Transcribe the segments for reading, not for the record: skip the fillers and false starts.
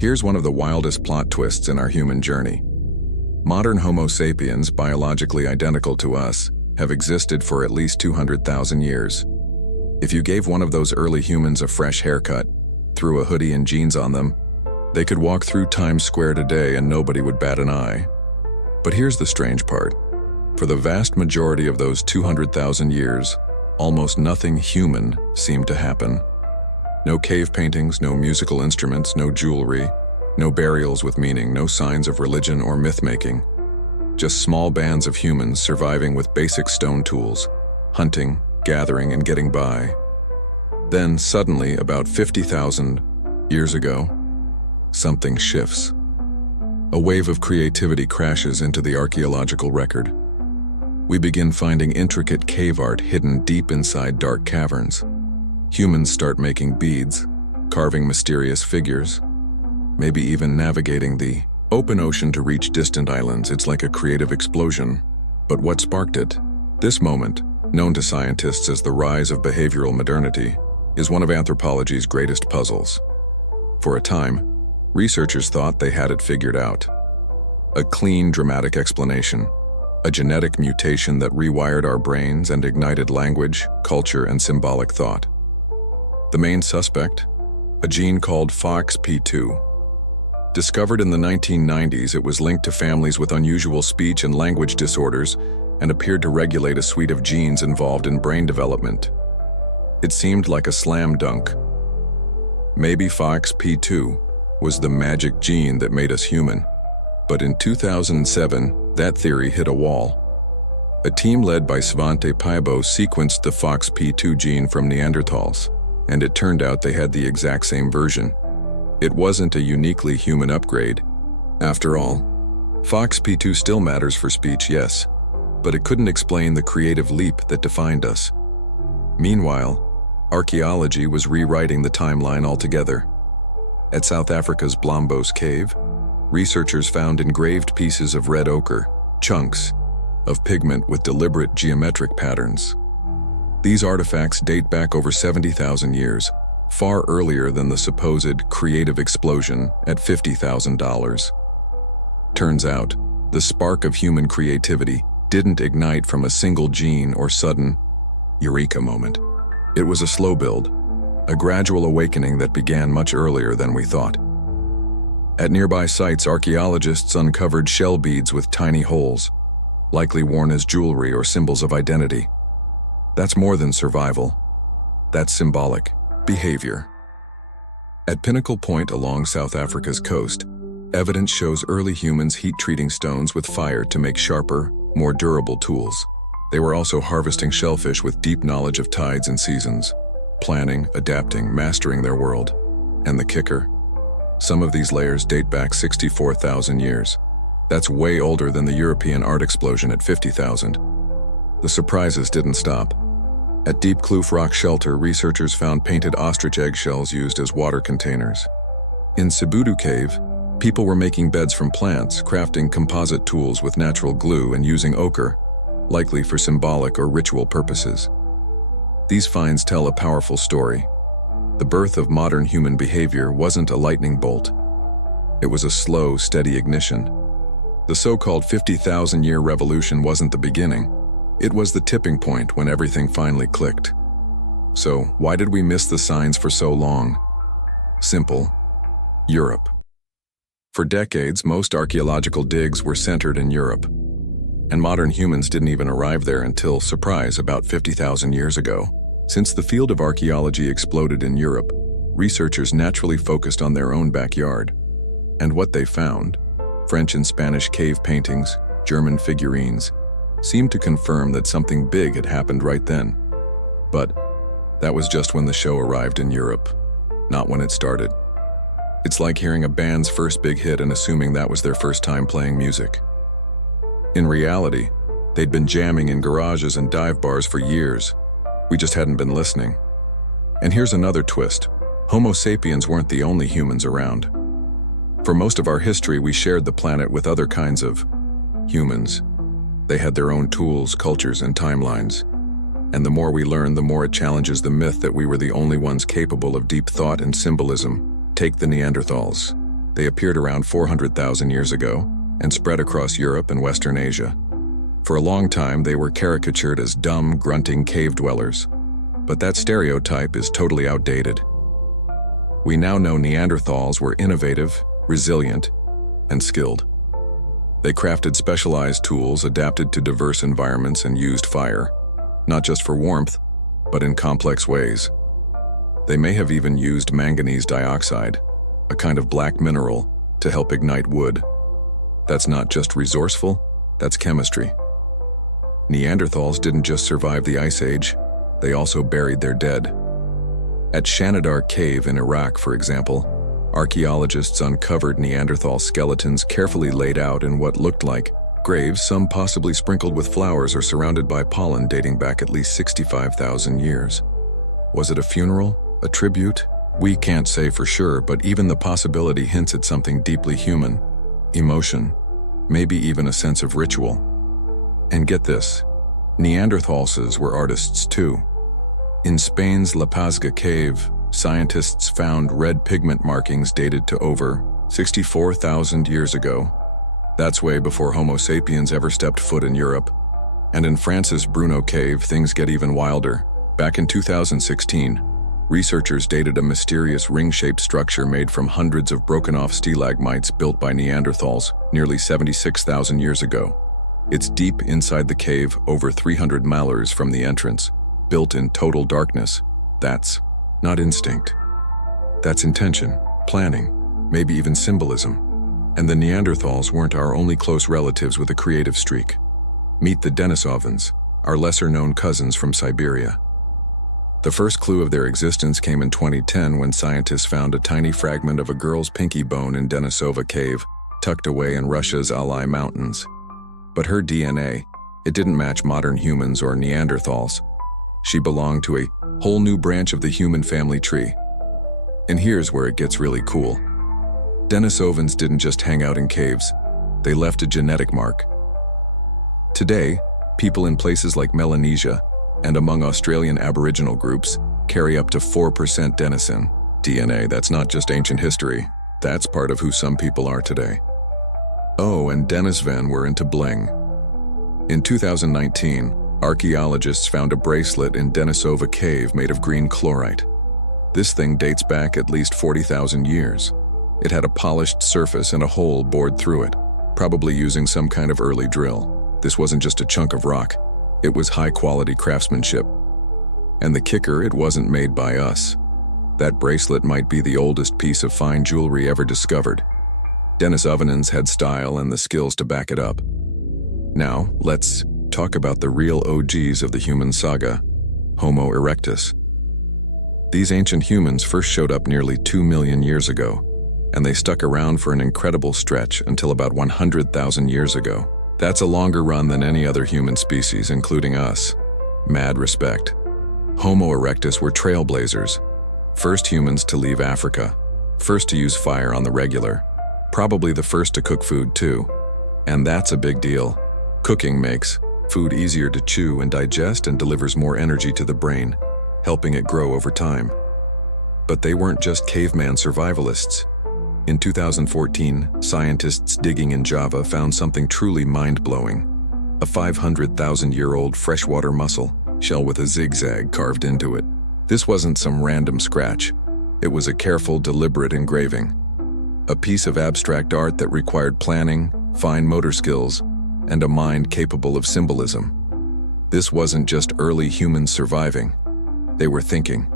Here's one of the wildest plot twists in our human journey. Modern Homo sapiens, biologically identical to us, have existed for at least 200,000 years. If you gave one of those early humans a fresh haircut, threw a hoodie and jeans on them, they could walk through Times Square today and nobody would bat an eye. But here's the strange part. For the vast majority of those 200,000 years, almost nothing human seemed to happen. No cave paintings, no musical instruments, no jewelry, no burials with meaning, no signs of religion or myth-making. Just small bands of humans surviving with basic stone tools, hunting, gathering, and getting by. Then, suddenly, about 50,000 years ago, something shifts. A wave of creativity crashes into the archaeological record. We begin finding intricate cave art hidden deep inside dark caverns. Humans start making beads, carving mysterious figures, maybe even navigating the open ocean to reach distant islands. It's like a creative explosion. But what sparked it? This moment, known to scientists as the rise of behavioral modernity, is one of anthropology's greatest puzzles. For a time, researchers thought they had it figured out. A clean, dramatic explanation. A genetic mutation that rewired our brains and ignited language, culture, and symbolic thought. The main suspect? A gene called FOXP2. Discovered in the 1990s, it was linked to families with unusual speech and language disorders and appeared to regulate a suite of genes involved in brain development. It seemed like a slam dunk. Maybe FOXP2 was the magic gene that made us human. But in 2007, that theory hit a wall. A team led by Svante Pääbo sequenced the FOXP2 gene from Neanderthals, and it turned out they had the exact same version. It wasn't a uniquely human upgrade. After all, FOXP2 still matters for speech, yes, but it couldn't explain the creative leap that defined us. Meanwhile, archaeology was rewriting the timeline altogether. At South Africa's Blombos Cave, researchers found engraved pieces of red ochre, chunks of pigment with deliberate geometric patterns. These artifacts date back over 70,000 years, far earlier than the supposed creative explosion at $50,000. Turns out, the spark of human creativity didn't ignite from a single gene or sudden eureka moment. It was a slow build, a gradual awakening that began much earlier than we thought. At nearby sites, archaeologists uncovered shell beads with tiny holes, likely worn as jewelry or symbols of identity. That's more than survival. That's symbolic behavior. At Pinnacle Point along South Africa's coast, evidence shows early humans heat-treating stones with fire to make sharper, more durable tools. They were also harvesting shellfish with deep knowledge of tides and seasons, planning, adapting, mastering their world. And the kicker? Some of these layers date back 64,000 years. That's way older than the European art explosion at 50,000. The surprises didn't stop. At Deep Kloof Rock Shelter, researchers found painted ostrich eggshells used as water containers. In Sibudu Cave, people were making beds from plants, crafting composite tools with natural glue and using ochre, likely for symbolic or ritual purposes. These finds tell a powerful story. The birth of modern human behavior wasn't a lightning bolt. It was a slow, steady ignition. The so-called 50,000-year revolution wasn't the beginning. It was the tipping point when everything finally clicked. So, why did we miss the signs for so long? Simple. Europe. For decades, most archaeological digs were centered in Europe. And modern humans didn't even arrive there until, surprise, about 50,000 years ago. Since the field of archaeology exploded in Europe, researchers naturally focused on their own backyard. And what they found, French and Spanish cave paintings, German figurines, seemed to confirm that something big had happened right then. But that was just when the show arrived in Europe, not when it started. It's like hearing a band's first big hit and assuming that was their first time playing music. In reality, they'd been jamming in garages and dive bars for years. We just hadn't been listening. And here's another twist. Homo sapiens weren't the only humans around. For most of our history, we shared the planet with other kinds of humans. They had their own tools, cultures, and timelines. And the more we learn, the more it challenges the myth that we were the only ones capable of deep thought and symbolism. Take the Neanderthals. They appeared around 400,000 years ago and spread across Europe and Western Asia. For a long time, they were caricatured as dumb, grunting cave dwellers. But that stereotype is totally outdated. We now know Neanderthals were innovative, resilient, and skilled. They crafted specialized tools adapted to diverse environments and used fire, not just for warmth, but in complex ways. They may have even used manganese dioxide, a kind of black mineral, to help ignite wood. That's not just resourceful, that's chemistry. Neanderthals didn't just survive the Ice Age, they also buried their dead. At Shanidar Cave in Iraq, for example, archaeologists uncovered Neanderthal skeletons carefully laid out in what looked like graves, some possibly sprinkled with flowers or surrounded by pollen dating back at least 65,000 years. Was it a funeral? A tribute? We can't say for sure, but even the possibility hints at something deeply human. Emotion, maybe even a sense of ritual. And get this, Neanderthals were artists too. In Spain's La Pazga cave, scientists found red pigment markings dated to over 64,000 years ago. That's way before Homo sapiens ever stepped foot in Europe. And in France's Bruno cave, things get even wilder. Back in 2016, researchers dated a mysterious ring-shaped structure made from hundreds of broken-off stalagmites built by Neanderthals nearly 76,000 years ago. It's deep inside the cave, over 300 malers from the entrance, built in total darkness. That's not instinct. That's intention, planning, maybe even symbolism. And the Neanderthals weren't our only close relatives with a creative streak. Meet the Denisovans, our lesser-known cousins from Siberia. The first clue of their existence came in 2010 when scientists found a tiny fragment of a girl's pinky bone in Denisova Cave, tucked away in Russia's Alai Mountains. But her DNA, it didn't match modern humans or Neanderthals. She belonged to a whole new branch of the human family tree. And here's where it gets really cool. Denisovans didn't just hang out in caves, they left a genetic mark. Today, people in places like Melanesia and among Australian Aboriginal groups carry up to 4% Denison DNA. That's not just ancient history, that's part of who some people are today. Oh, and Denisvan were into bling. In 2019, archaeologists found a bracelet in Denisova Cave made of green chlorite. This thing dates back at least 40,000 years. It had a polished surface and a hole bored through it, probably using some kind of early drill. This wasn't just a chunk of rock, it was high-quality craftsmanship. And the kicker, it wasn't made by us. That bracelet might be the oldest piece of fine jewelry ever discovered. Denisovanans had style and the skills to back it up. Now, let's talk about the real OGs of the human saga, Homo erectus. These ancient humans first showed up nearly 2 million years ago, and they stuck around for an incredible stretch until about 100,000 years ago. That's a longer run than any other human species, including us. Mad respect. Homo erectus were trailblazers, first humans to leave Africa, first to use fire on the regular, probably the first to cook food too. And that's a big deal. Cooking makes food easier to chew and digest and delivers more energy to the brain, helping it grow over time. But they weren't just caveman survivalists. In 2014, scientists digging in Java found something truly mind-blowing. A 500,000-year-old freshwater mussel shell with a zigzag carved into it. This wasn't some random scratch. It was a careful, deliberate engraving. A piece of abstract art that required planning, fine motor skills, and a mind capable of symbolism. This wasn't just early humans surviving. They were thinking.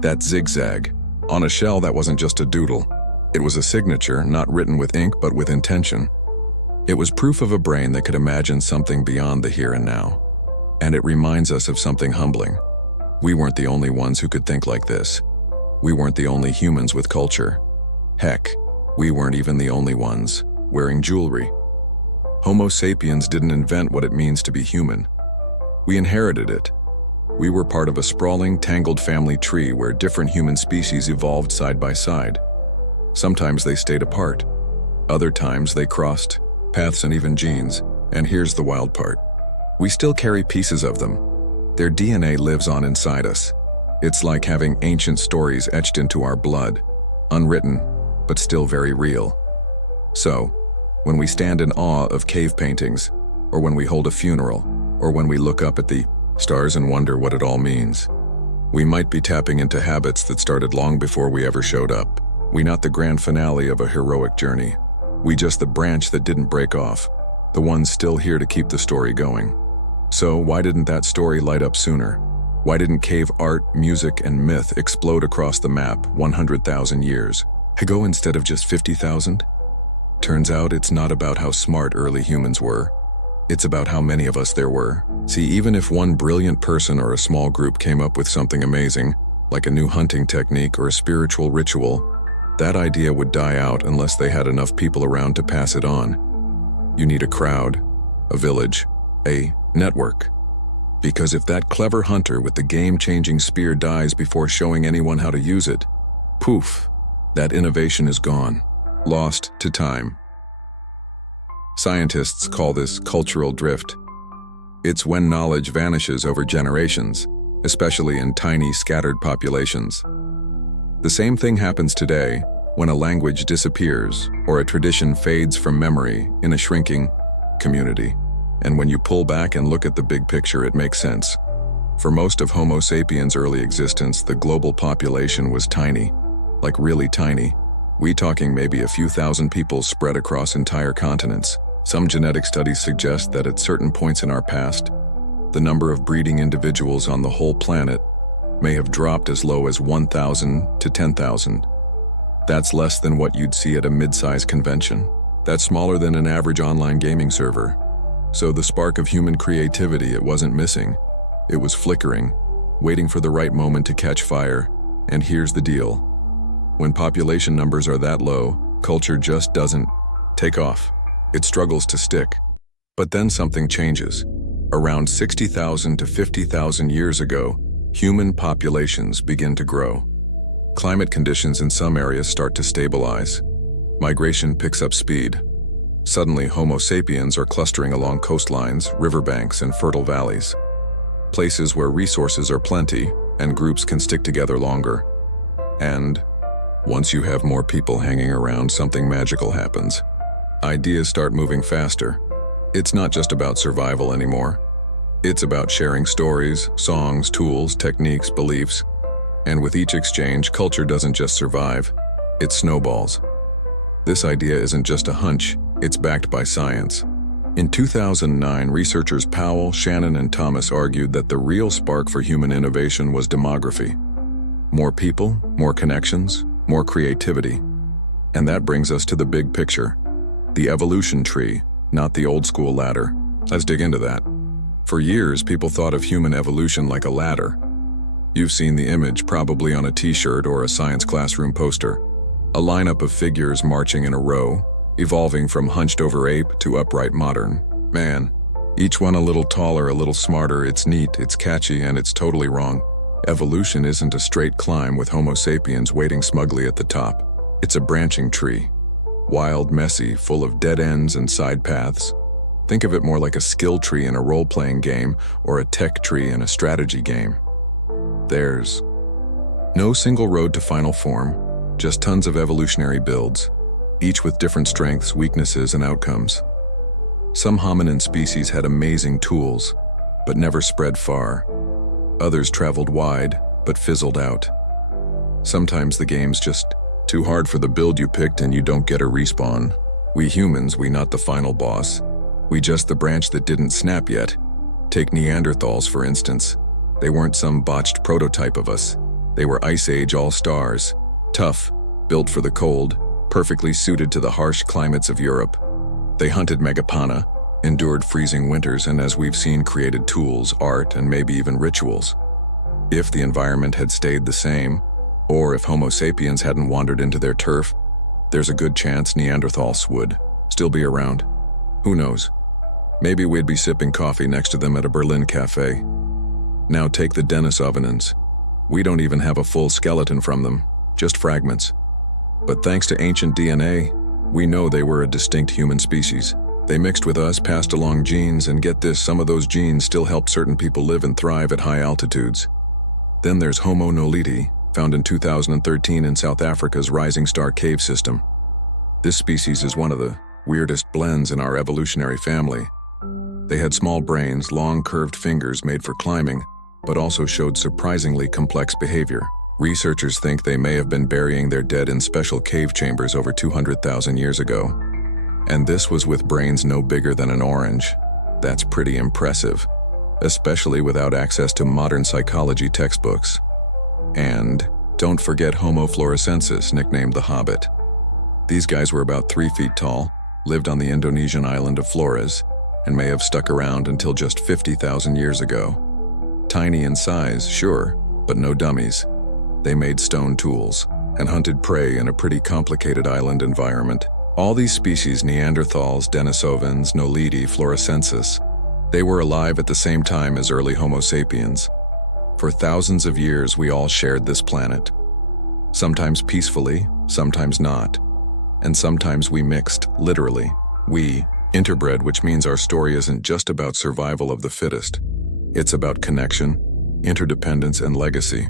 That zigzag, on a shell that wasn't just a doodle. It was a signature, not written with ink but with intention. It was proof of a brain that could imagine something beyond the here and now. And it reminds us of something humbling. We weren't the only ones who could think like this. We weren't the only humans with culture. Heck, we weren't even the only ones wearing jewelry. Homo sapiens didn't invent what it means to be human. We inherited it. We were part of a sprawling, tangled family tree where different human species evolved side by side. Sometimes they stayed apart. Other times they crossed paths and even genes. And here's the wild part. We still carry pieces of them. Their DNA lives on inside us. It's like having ancient stories etched into our blood, unwritten, but still very real. So, when we stand in awe of cave paintings, or when we hold a funeral, or when we look up at the stars and wonder what it all means, we might be tapping into habits that started long before we ever showed up. We not the grand finale of a heroic journey. We just the branch that didn't break off, the one still here to keep the story going. So why didn't that story light up sooner? Why didn't cave art, music, and myth explode across the map 100,000 years ago instead of just 50,000? Turns out it's not about how smart early humans were. It's about how many of us there were. See, even if one brilliant person or a small group came up with something amazing, like a new hunting technique or a spiritual ritual, that idea would die out unless they had enough people around to pass it on. You need a crowd, a village, a network. Because if that clever hunter with the game-changing spear dies before showing anyone how to use it, poof, that innovation is gone, lost to time. Scientists call this cultural drift. It's when knowledge vanishes over generations, especially in tiny, scattered populations. The same thing happens today when a language disappears or a tradition fades from memory in a shrinking community. And when you pull back and look at the big picture, it makes sense. For most of Homo sapiens' early existence, the global population was tiny, like really tiny. We talking maybe a few thousand people spread across entire continents. Some genetic studies suggest that at certain points in our past, the number of breeding individuals on the whole planet may have dropped as low as 1,000 to 10,000. That's less than what you'd see at a mid-size convention. That's smaller than an average online gaming server. So the spark of human creativity, it wasn't missing. It was flickering, waiting for the right moment to catch fire. And here's the deal. When population numbers are that low, culture just doesn't take off. It struggles to stick. But then something changes. Around 60,000 to 50,000 years ago, human populations begin to grow. Climate conditions in some areas start to stabilize. Migration picks up speed. Suddenly, Homo sapiens are clustering along coastlines, riverbanks, and fertile valleys. Places where resources are plenty and groups can stick together longer. And once you have more people hanging around, something magical happens. Ideas start moving faster. It's not just about survival anymore. It's about sharing stories, songs, tools, techniques, beliefs. And with each exchange, culture doesn't just survive, it snowballs. This idea isn't just a hunch, it's backed by science. In 2009, researchers Powell, Shannon, and Thomas argued that the real spark for human innovation was demography. More people, more connections, more creativity. And that brings us to the big picture. The evolution tree, not the old school ladder. Let's dig into that. For years, people thought of human evolution like a ladder. You've seen the image probably on a t-shirt or a science classroom poster. A lineup of figures marching in a row, evolving from hunched-over ape to upright modern man. Each one a little taller, a little smarter. It's neat, it's catchy, and it's totally wrong. Evolution isn't a straight climb with Homo sapiens waiting smugly at the top. It's a branching tree. Wild, messy, full of dead ends and side paths. Think of it more like a skill tree in a role-playing game or a tech tree in a strategy game. There's no single road to final form, just tons of evolutionary builds, each with different strengths, weaknesses, and outcomes. Some hominin species had amazing tools, but never spread far. Others traveled wide, but fizzled out. Sometimes the game's just too hard for the build you picked and you don't get a respawn. We humans, we not the final boss. We just the branch that didn't snap yet. Take Neanderthals, for instance. They weren't some botched prototype of us. They were Ice Age all-stars. Tough, built for the cold, perfectly suited to the harsh climates of Europe. They hunted megafauna, endured freezing winters, and as we've seen, created tools, art, and maybe even rituals. If the environment had stayed the same, or if Homo sapiens hadn't wandered into their turf, there's a good chance Neanderthals would still be around. Who knows? Maybe we'd be sipping coffee next to them at a Berlin cafe. Now take the Denisovanins. We don't even have a full skeleton from them, just fragments. But thanks to ancient DNA, we know they were a distinct human species. They mixed with us, passed along genes, and get this, some of those genes still help certain people live and thrive at high altitudes. Then there's Homo noliti, found in 2013 in South Africa's Rising Star cave system. This species is one of the weirdest blends in our evolutionary family. They had small brains, long curved fingers made for climbing, but also showed surprisingly complex behavior. Researchers think they may have been burying their dead in special cave chambers over 200,000 years ago. And this was with brains no bigger than an orange. That's pretty impressive, especially without access to modern psychology textbooks. And don't forget Homo floresiensis, nicknamed the Hobbit. These guys were about 3 feet tall, lived on the Indonesian island of Flores, and may have stuck around until just 50,000 years ago. Tiny in size, sure, but no dummies. They made stone tools and hunted prey in a pretty complicated island environment. All these species, Neanderthals, Denisovans, Noledi, Floresiensis, they were alive at the same time as early Homo sapiens. For thousands of years, we all shared this planet. Sometimes peacefully, sometimes not. And sometimes we mixed, literally. We interbred, which means our story isn't just about survival of the fittest. It's about connection, interdependence, and legacy.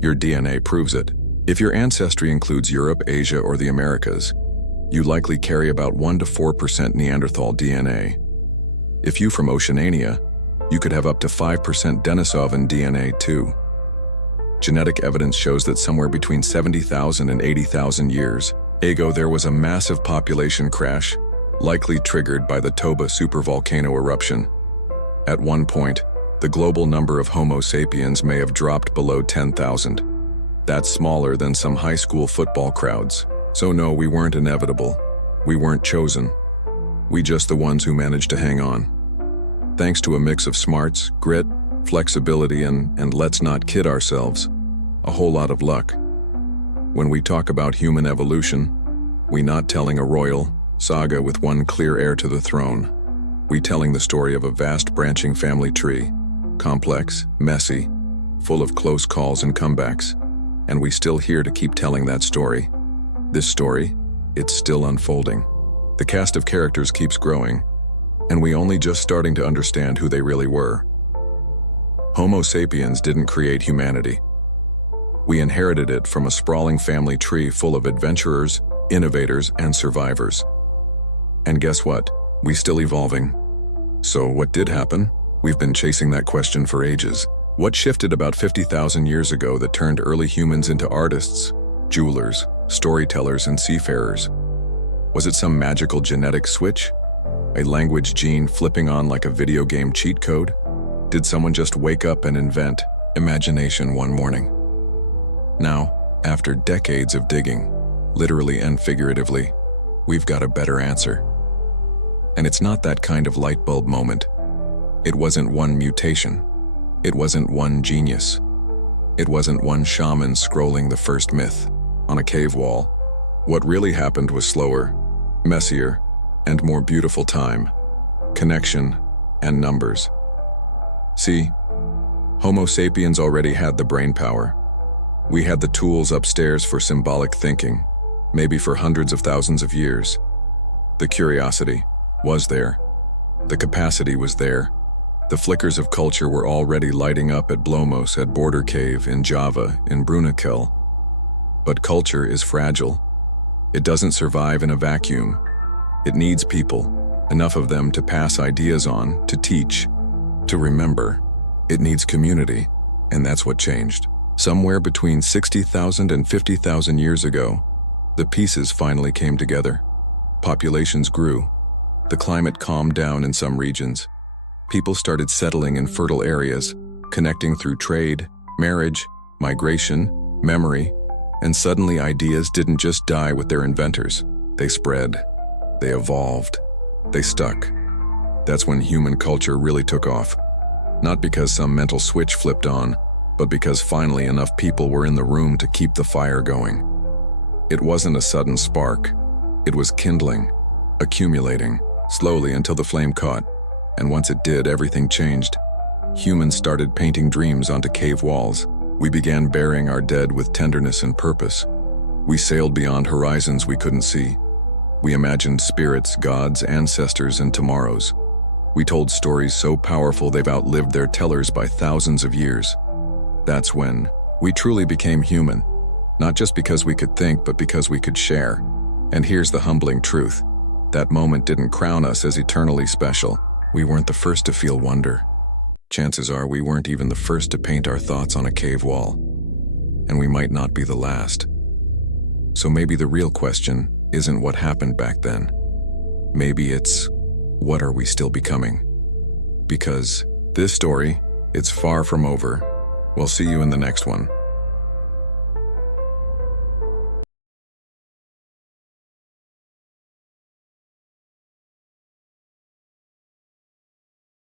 Your DNA proves it. If your ancestry includes Europe, Asia, or the Americas, you likely carry about 1 to 4% Neanderthal DNA. If you from Oceania, you could have up to 5% Denisovan DNA too. Genetic evidence shows that somewhere between 70,000 and 80,000 years ago there was a massive population crash, likely triggered by the Toba supervolcano eruption. At one point, the global number of Homo sapiens may have dropped below 10,000. That's smaller than some high school football crowds. So no, we weren't inevitable. We weren't chosen. We just the ones who managed to hang on. Thanks to a mix of smarts, grit, flexibility, and let's not kid ourselves, a whole lot of luck. When we talk about human evolution, we not telling a royal saga with one clear heir to the throne. We telling the story of a vast branching family tree, complex, messy, full of close calls and comebacks, and we still here to keep telling that story. This story, it's still unfolding. The cast of characters keeps growing, and we only just starting to understand who they really were. Homo sapiens didn't create humanity. We inherited it from a sprawling family tree full of adventurers, innovators, and survivors. And guess what? We're still evolving. So what did happen? We've been chasing that question for ages. What shifted about 50,000 years ago that turned early humans into artists, jewelers, storytellers, and seafarers? Was it some magical genetic switch? A language gene flipping on like a video game cheat code? Did someone just wake up and invent imagination one morning? Now, after decades of digging, literally and figuratively, we've got a better answer. And it's not that kind of light bulb moment. It wasn't one mutation. It wasn't one genius. It wasn't one shaman scrolling the first myth on a cave wall. What really happened was slower, messier, and more beautiful time, connection, and numbers. See, Homo sapiens already had the brain power. We had the tools upstairs for symbolic thinking, maybe for hundreds of thousands of years. The curiosity was there. The capacity was there. The flickers of culture were already lighting up at Blomos, at Border Cave, in Java, in Brunekel. But culture is fragile. It doesn't survive in a vacuum. It needs people, enough of them to pass ideas on, to teach, to remember. It needs community, and that's what changed. Somewhere between 60,000 and 50,000 years ago, the pieces finally came together. Populations grew. The climate calmed down in some regions. People started settling in fertile areas, connecting through trade, marriage, migration, memory, and suddenly ideas didn't just die with their inventors. They spread. They evolved. They stuck. That's when human culture really took off. Not because some mental switch flipped on, but because finally enough people were in the room to keep the fire going. It wasn't a sudden spark. It was kindling, accumulating, slowly until the flame caught. And once it did, everything changed. Humans started painting dreams onto cave walls. We began burying our dead with tenderness and purpose. We sailed beyond horizons we couldn't see. We imagined spirits, gods, ancestors, and tomorrows. We told stories so powerful they've outlived their tellers by thousands of years. That's when we truly became human, not just because we could think, but because we could share. And here's the humbling truth. That moment didn't crown us as eternally special. We weren't the first to feel wonder. Chances are we weren't even the first to paint our thoughts on a cave wall. And we might not be the last. So maybe the real question isn't what happened back then. Maybe it's, what are we still becoming? Because this story, it's far from over. We'll see you in the next one.